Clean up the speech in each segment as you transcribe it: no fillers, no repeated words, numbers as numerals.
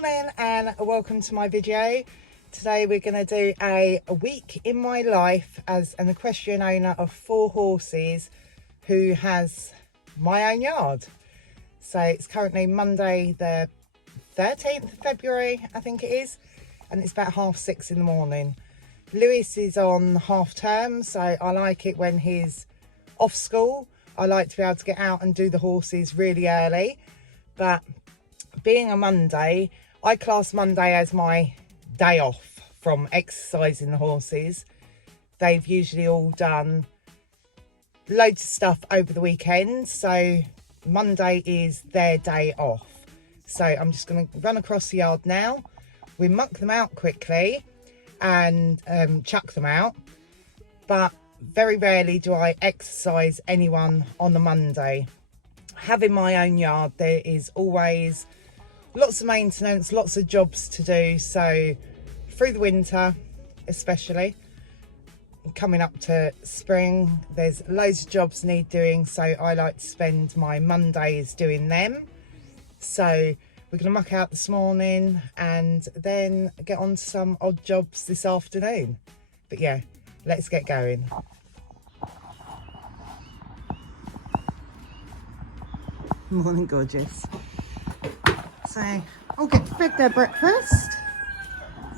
Morning and welcome to my video. Today we're going to do a week in my life as an equestrian owner of 4 horses who has my own yard. So it's currently Monday the 13th of February, I think it is, and it's about 6:30 in the morning. Lewis is on half term, so I like it when he's off school. I like to be able to get out and do the horses really early, but being a Monday, I class Monday as my day off from exercising the horses. They've usually all done loads of stuff over the weekend, so Monday is their day off. So I'm just going to run across the yard now. We muck them out quickly and chuck them out, but very rarely do I exercise anyone on a Monday. Having my own yard, there is always lots of maintenance, lots of jobs to do. So through the winter, especially coming up to spring, there's loads of jobs need doing. So I like to spend my Mondays doing them. So we're going to muck out this morning and then get on to some odd jobs this afternoon. But yeah, let's get going. Morning, gorgeous. So I'll get fed their breakfast.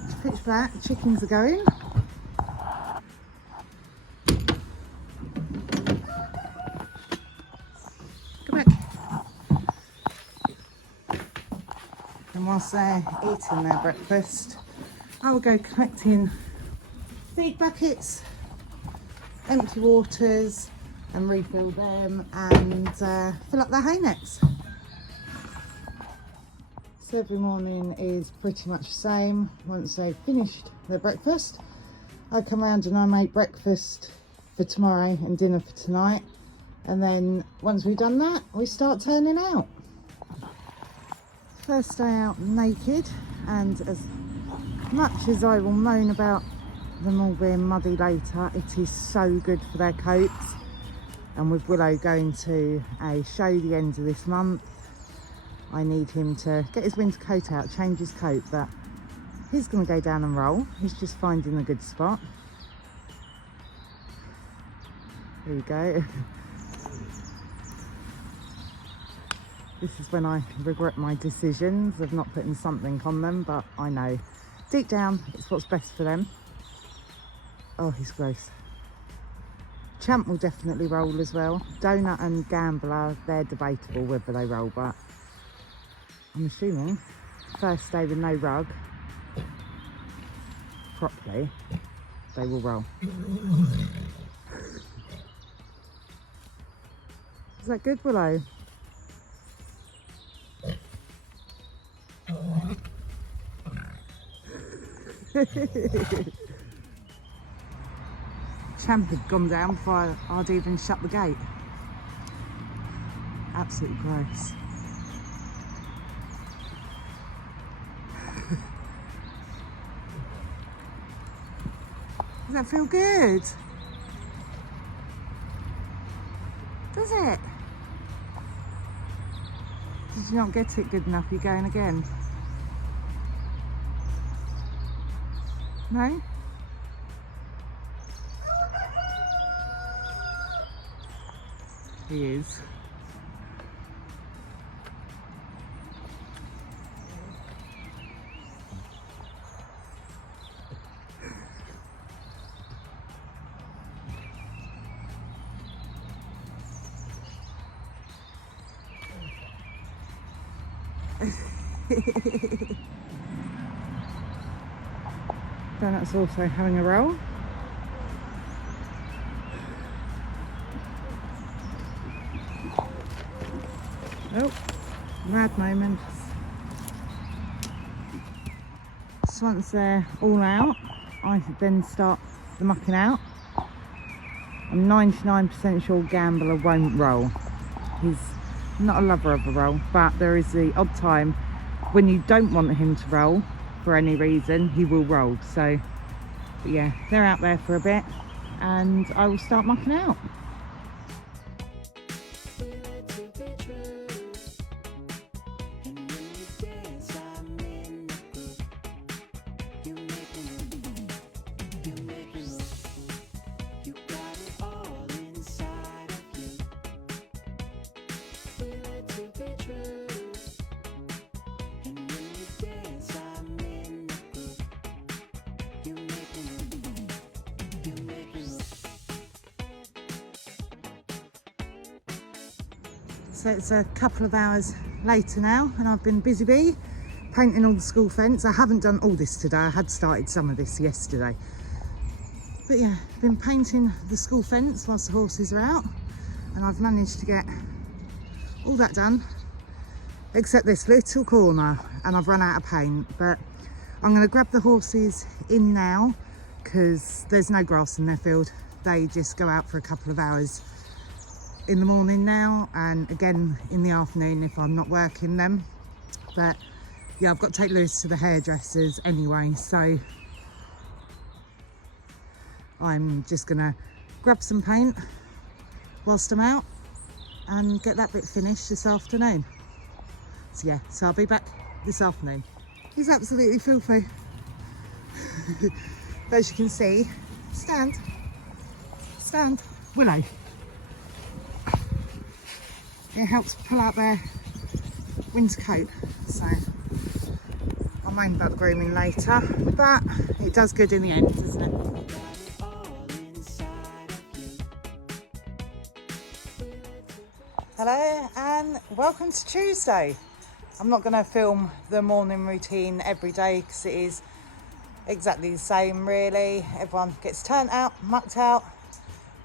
It's pitch black, the chickens are going. Come back. And whilst they're eating their breakfast, I will go collecting feed buckets, empty waters, and refill them and fill up their hay nets. So every morning is pretty much the same. Once they've finished their breakfast, I come around and I make breakfast for tomorrow and dinner for tonight. And then once we've done that, we start turning out. First day out naked, and as much as I will moan about them all being muddy later, it is so good for their coats. And with Willow going to a show the end of this month, I need him to get his winter coat out, change his coat, but he's going to go down and roll. He's just finding a good spot. There you go. This is when I regret my decisions of not putting something on them, but I know deep down it's what's best for them. Oh, he's gross. Champ will definitely roll as well. Donut and Gambler, they're debatable whether they roll, but I'm assuming first day with no rug properly, they will roll. Is that good, Willow? Champ had gone down before I'd even shut the gate. Absolutely gross. Does that feel good? Does it? Did you not get it good enough? You're going again? No? He is. Donut's also having a roll. Oh, mad moment. So once they're all out, I then start the mucking out. I'm 99% sure Gambler won't roll. He's not a lover of a roll, but there is the odd time when you don't want him to roll for any reason, he will roll. So, but yeah, they're out there for a bit and I will start mucking out. And when you dance, I'm in So it's a couple of hours later now, and I've been busy bee painting all the school fence. I haven't done all this today, I had started some of this yesterday. But yeah, been painting the school fence whilst the horses are out, and I've managed to get all that done except this little corner, and I've run out of paint. But I'm going to grab the horses in now because there's no grass in their field. They just go out for a couple of hours in the morning now, and again in the afternoon if I'm not working them. But yeah, I've got to take Lewis to the hairdressers anyway, so I'm just gonna grab some paint whilst I'm out and get that bit finished this afternoon. So yeah, so I'll be back this afternoon. He's absolutely filthy. But as you can see, stand, Willow. It helps pull out their winter coat, so I'll moan about the grooming later, but it does good in the end, doesn't it? Hello and welcome to Tuesday. I'm not going to film the morning routine every day because it is exactly the same really. Everyone gets turned out, mucked out,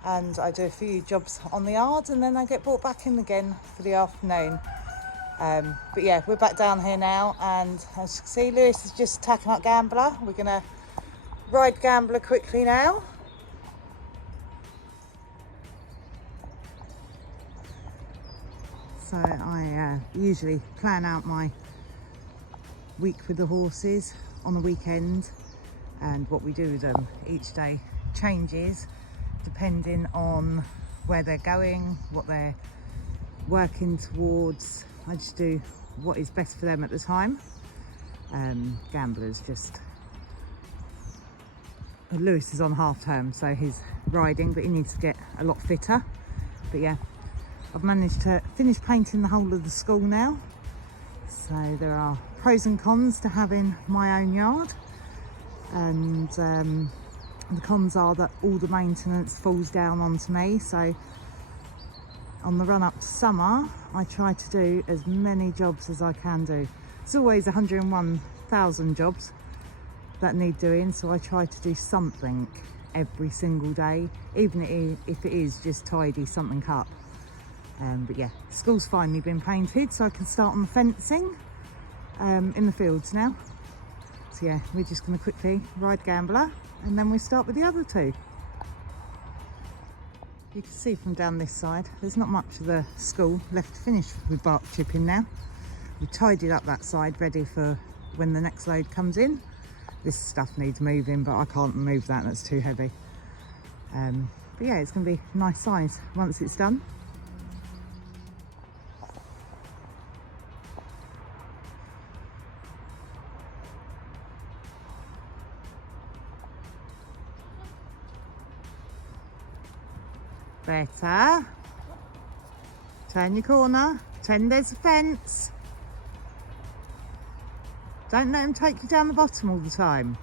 and I do a few jobs on the yard and then I get brought back in again for the afternoon. But yeah, we're back down here now, and as you can see, Lewis is just tacking up Gambler. We're going to ride Gambler quickly now. So I usually plan out my week with the horses on the weekend, and what we do with them each day changes depending on where they're going, what they're working towards. I just do what is best for them at the time. Gambler's just... Lewis is on half term, so he's riding, but he needs to get a lot fitter. But yeah, I've managed to finish painting the whole of the school now. So there are pros and cons to having my own yard. And the cons are that all the maintenance falls down onto me. So on the run up to summer, I try to do as many jobs as I can do. It's always 101,000 jobs that need doing, so I try to do something every single day, even if it is just tidy something up. But yeah, school's finally been painted, so I can start on the fencing in the fields now. So yeah, we're just going to quickly ride Gambler and then we start with the other two. You can see from down this side, there's not much of the school left to finish with bark chipping now. We've tidied up that side, ready for when the next load comes in. This stuff needs moving, but I can't move that, that's too heavy. But yeah, it's going to be a nice size once it's done. Better. Turn your corner. Pretend there's a fence. Don't let them take you down the bottom all the time.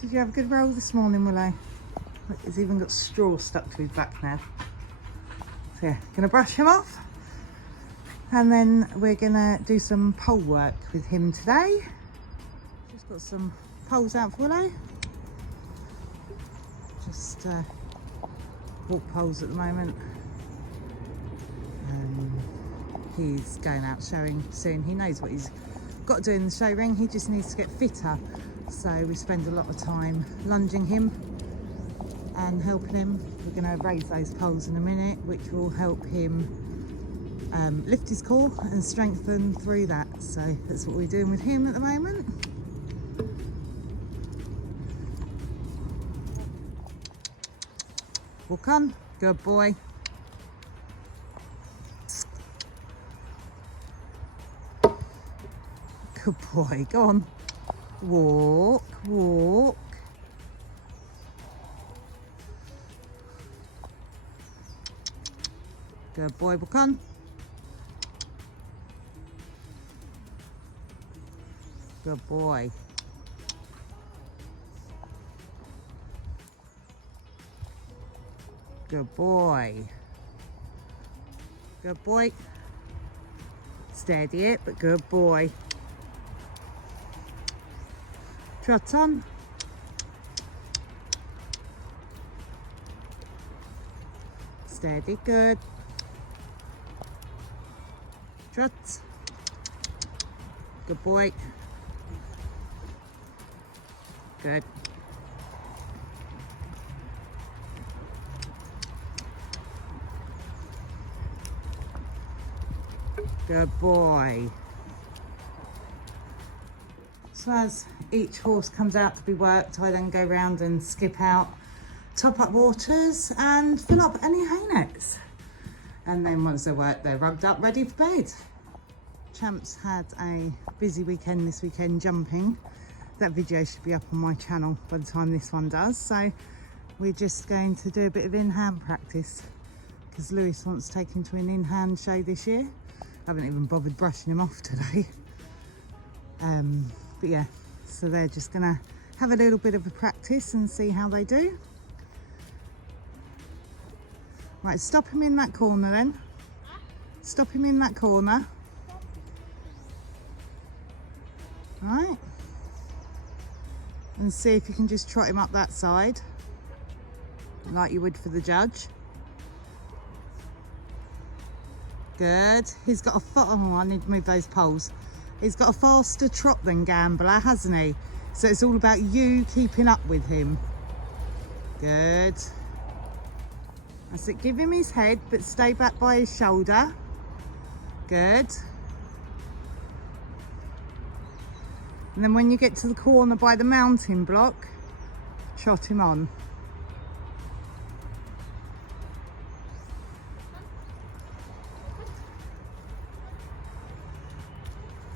Did you have a good roll this morning, Willow? Look, he's even got straw stuck to his back now. So yeah, gonna brush him off, and then we're gonna do some pole work with him today. Just got some poles out for Willow. Just walk poles at the moment. He's going out showing soon. He knows what he's got to do in the show ring. He just needs to get fitter. So we spend a lot of time lunging him and helping him. We're going to raise those poles in a minute, which will help him lift his core and strengthen through that. So that's what we're doing with him at the moment. Walk on, good boy. Good boy, go on. Walk, walk. Good boy, walk on. Good boy. Good boy. Good boy. Steady it, but good boy. Trot on. Steady, good. Trot. Good boy. Good. Good boy. So as each horse comes out to be worked, I then go round and skip out, top up waters and fill up any hay nets. And then once they're worked, they're rugged up, ready for bed. Champ's had a busy weekend this weekend jumping. That video should be up on my channel by the time this one does. So we're just going to do a bit of in-hand practice because Lewis wants to take him to an in-hand show this year. I haven't even bothered brushing him off today. But yeah, so they're just gonna have a little bit of a practice and see how they do. Right, stop him in that corner then. Stop him in that corner. Right. And see if you can just trot him up that side, like you would for the judge. Good. He's got a oh, I need to move those poles. He's got a faster trot than Gambler, hasn't he? So it's all about you keeping up with him. Good. That's it. Give him his head, but stay back by his shoulder. Good. And then when you get to the corner by the mountain block, trot him on.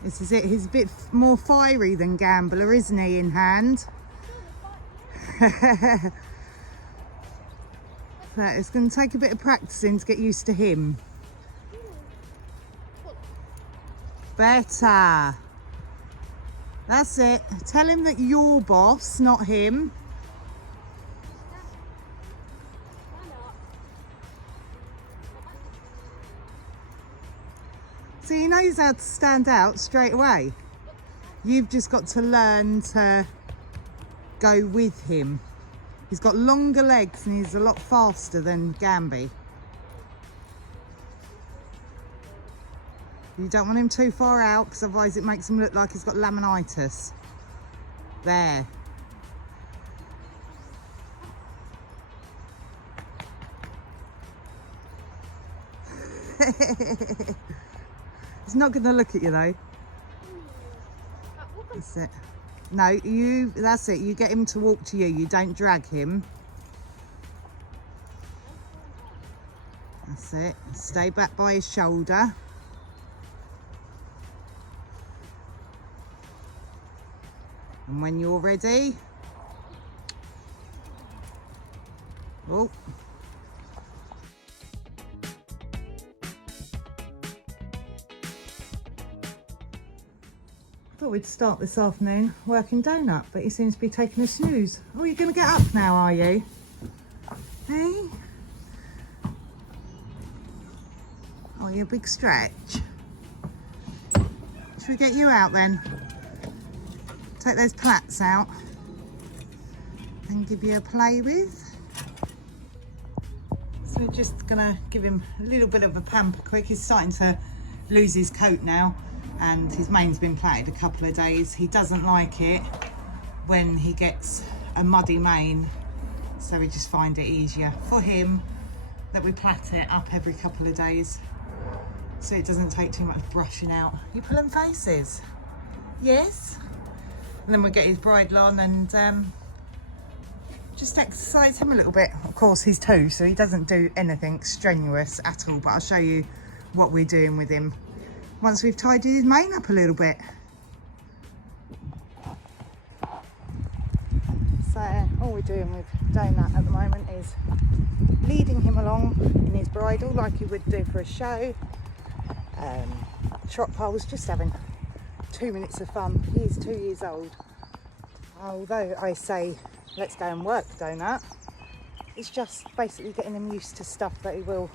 This is it. He's a bit more fiery than Gambler, isn't he, in hand? It's going to take a bit of practicing to get used to him. Better. That's it. Tell him that you're boss, not him. So he knows how to stand out straight away. You've just got to learn to go with him. He's got longer legs and he's a lot faster than Gamby. You don't want him too far out because otherwise it makes him look like he's got laminitis. There. He's not going to look at you though. That's it. No, that's it. You get him to walk to you. You don't drag him. That's it. Stay back by his shoulder. And when you're ready. Oh. Thought we'd start this afternoon working Donut, but he seems to be taking a snooze. Oh, you're going to get up now, are you? Hey? Oh, you're a big stretch. Should we get you out then? Take those plats out and give you a play with. So we're just going to give him a little bit of a pamper quick. He's starting to lose his coat now. And his mane's been plaited a couple of days. He doesn't like it when he gets a muddy mane, so we just find it easier for him that we plait it up every couple of days so it doesn't take too much brushing out. You pulling faces? Yes? And then we'll get his bridle on and just exercise him a little bit. Of course, he's 2, so he doesn't do anything strenuous at all, but I'll show you what we're doing with him once we've tidied his mane up a little bit. So all we're doing with Donut at the moment is leading him along in his bridle like he would do for a show. Trot poles, just having 2 minutes of fun. He is 2 years old. Although I say let's go and work Donut, it's just basically getting him used to stuff that he will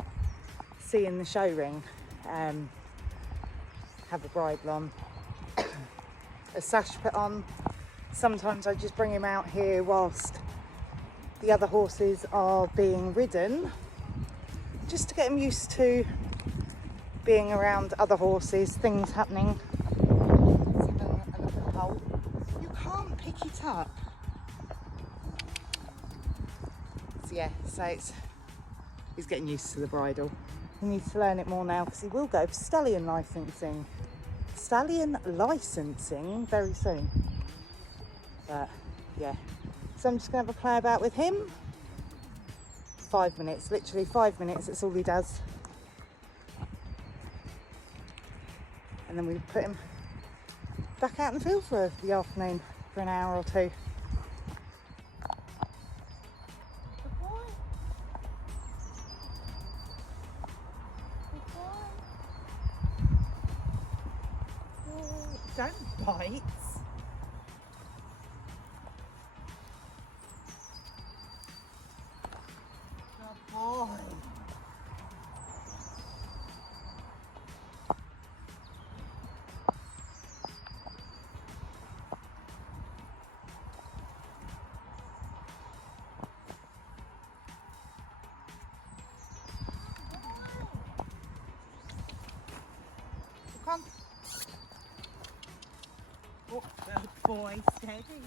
see in the show ring. Have a bridle on, a sash put on. Sometimes I just bring him out here whilst the other horses are being ridden, just to get him used to being around other horses, things happening. Let's have a look at the pole. You can't pick it up. So yeah, so he's getting used to the bridle. He needs to learn it more now because he will go for stallion licensing. Stallion licensing very soon. But yeah, so I'm just going to have a play about with him. 5 minutes, literally 5 minutes, that's all he does. And then we put him back out in the field for the afternoon for an hour or two. Don't bite. Good boy. Come. Oh, good boy, steady.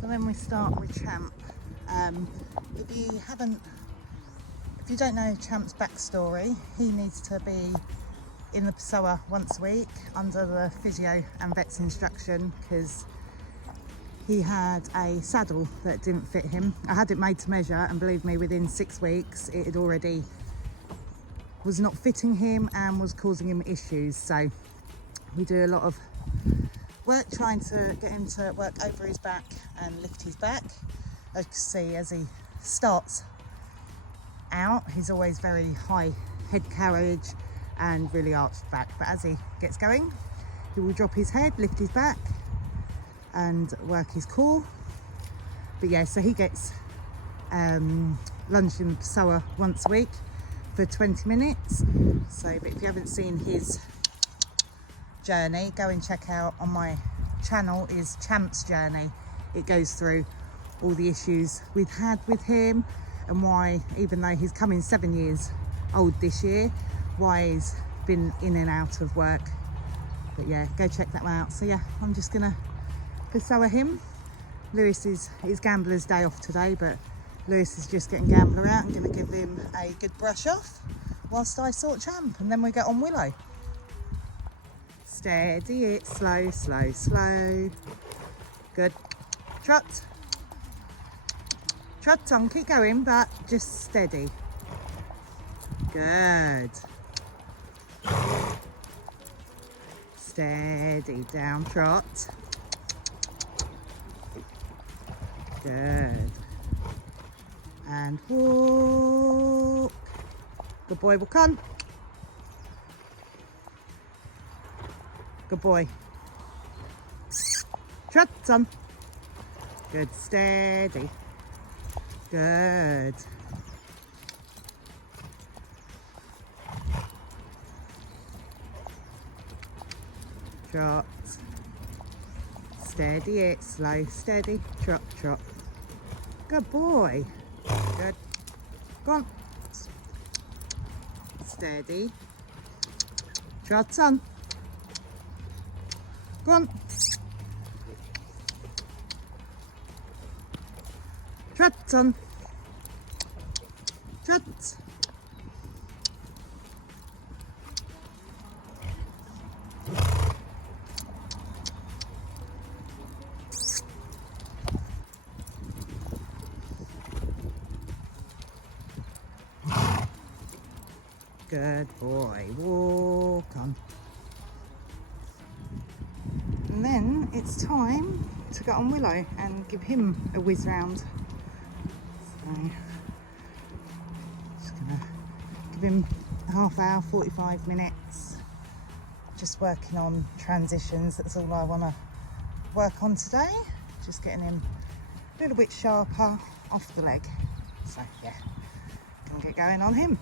So then we start with Champ. If you don't know Champ's backstory, he needs to be in the Pessoa once a week under the physio and vet's instruction because he had a saddle that didn't fit him. I had it made to measure and believe me, within 6 weeks it had already was not fitting him and was causing him issues. So we do a lot of work trying to get him to work over his back and lift his back. As you can see, as he starts out, he's always very high head carriage and really arched back, but as he gets going, he will drop his head, lift his back and work his core. But yeah, so he gets lunged in Pessoa once a week for 20 minutes. So, but if you haven't seen his journey, go and check out on my channel is Champ's journey. It goes through all the issues we've had with him and why, even though he's coming 7 years old this year, why he's been in and out of work. But yeah, go check that one out. So yeah, I'm just gonna Pessoa him. Lewis is Gambler's day off today, but Lewis is just getting Gambler out. I'm gonna give him a good brush off whilst I sort Champ, and then we get on Willow. Steady it, slow, slow, slow. Good. Trot. Trot on, keep going, but just steady. Good. Steady, down trot. Good. And walk. Good boy, walk on. Good boy. Trot on. Good, steady. Good. Trot. Steady it, slow, steady. Trot, trot. Good boy. Good. Go on. Steady. Trot on. Go on. Trot on. Trot. Good boy. Walk on. And then it's time to get on Willow and give him a whiz round. So, just gonna give him a half hour, 45 minutes. Just working on transitions. That's all I want to work on today. Just getting him a little bit sharper off the leg. So yeah, gonna get going on him.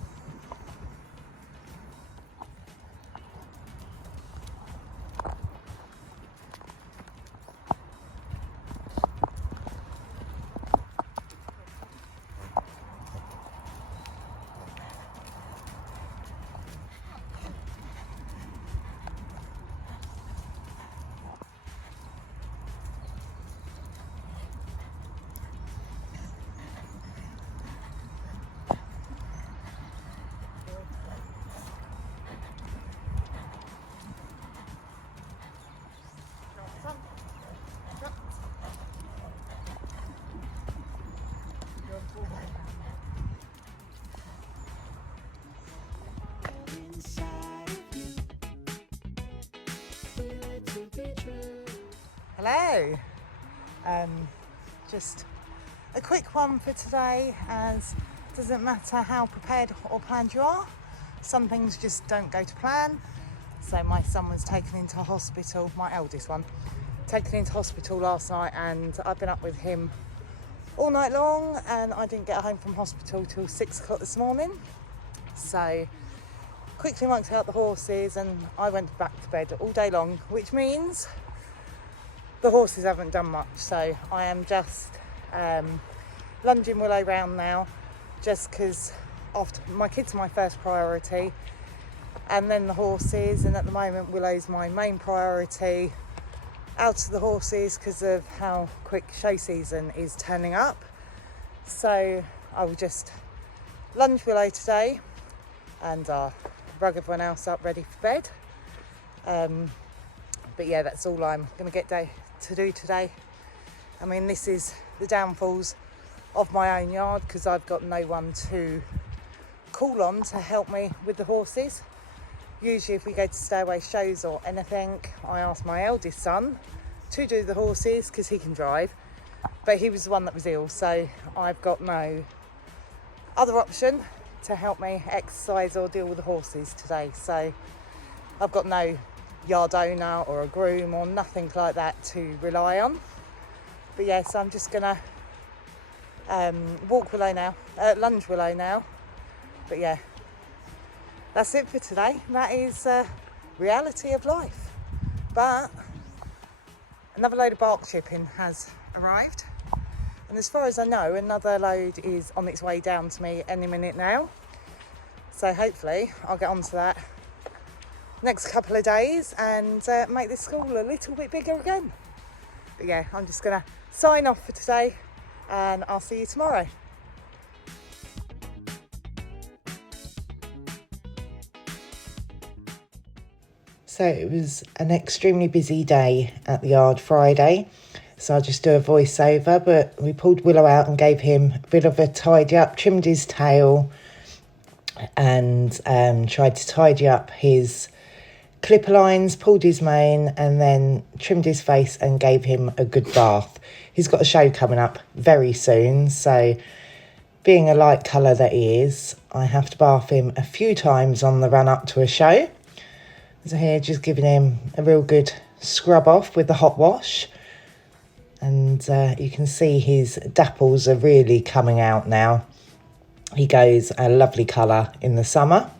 Hello. Just a quick one for today, as it doesn't matter how prepared or planned you are, some things just don't go to plan. So my son was taken into hospital, my eldest one, taken into hospital last night, and I've been up with him all night long, and I didn't get home from hospital till 6 o'clock this morning. So quickly mucked out the horses and I went back to bed all day long, which means the horses haven't done much. So I am just lunging Willow round now, just because my kids are my first priority, and then the horses, and at the moment Willow's my main priority out of the horses because of how quick show season is turning up. So I will just lunge Willow today and rug everyone else up ready for bed. But yeah, that's all I'm going to get to do today. I mean, this is the downfalls of my own yard, because I've got no one to call on to help me with the horses. Usually if we go to stay-away shows or anything, I ask my eldest son to do the horses because he can drive, but he was the one that was ill, so I've got no other option to help me exercise or deal with the horses today. So I've got no yard owner or a groom or nothing like that to rely on. But yeah, so I'm just gonna walk Willow now, lunge Willow now. But yeah, that's it for today. That is reality of life. But another load of bark chipping has arrived, and as far as I know, another load is on its way down to me any minute now. So hopefully I'll get onto that next couple of days and make this school a little bit bigger again. But yeah, I'm just gonna sign off for today, and I'll see you tomorrow. So it was an extremely busy day at the yard Friday. so I'll just do a voiceover. But we pulled Willow out and gave him a bit of a tidy up, trimmed his tail, and tried to tidy up his clipper lines, pulled his mane, and then trimmed his face and gave him a good bath. He's got a show coming up very soon, so being a light colour that he is, I have to bath him a few times on the run up to a show. So here, just giving him a real good scrub off with the hot wash. And you can see his dapples are really coming out now. He goes a lovely colour in the summer.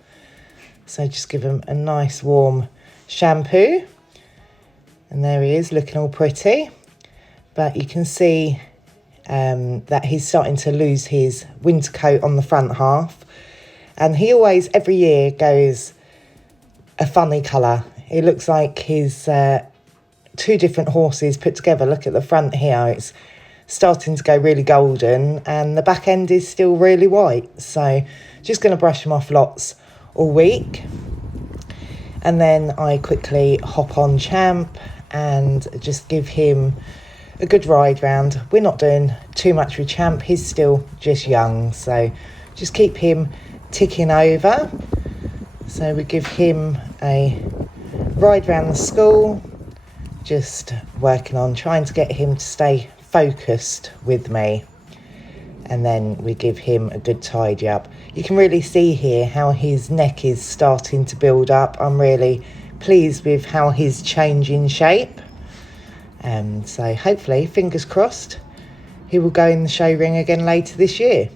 So just give him a nice warm shampoo. And there he is, looking all pretty. But you can see that he's starting to lose his winter coat on the front half. And he always, every year, goes a funny colour. It looks like his two different horses put together. Look at the front here. It's starting to go really golden. And the back end is still really white. So just going to brush him off lots all week. And then I quickly hop on Champ and just give him a good ride round. We're not doing too much with Champ. He's still just young, so just keep him ticking over. So we give him a ride round the school, just working on trying to get him to stay focused with me. And then we give him a good tidy up. You can really see here how his neck is starting to build up. I'm really pleased with how he's changing shape. So hopefully, fingers crossed, he will go in the show ring again later this year.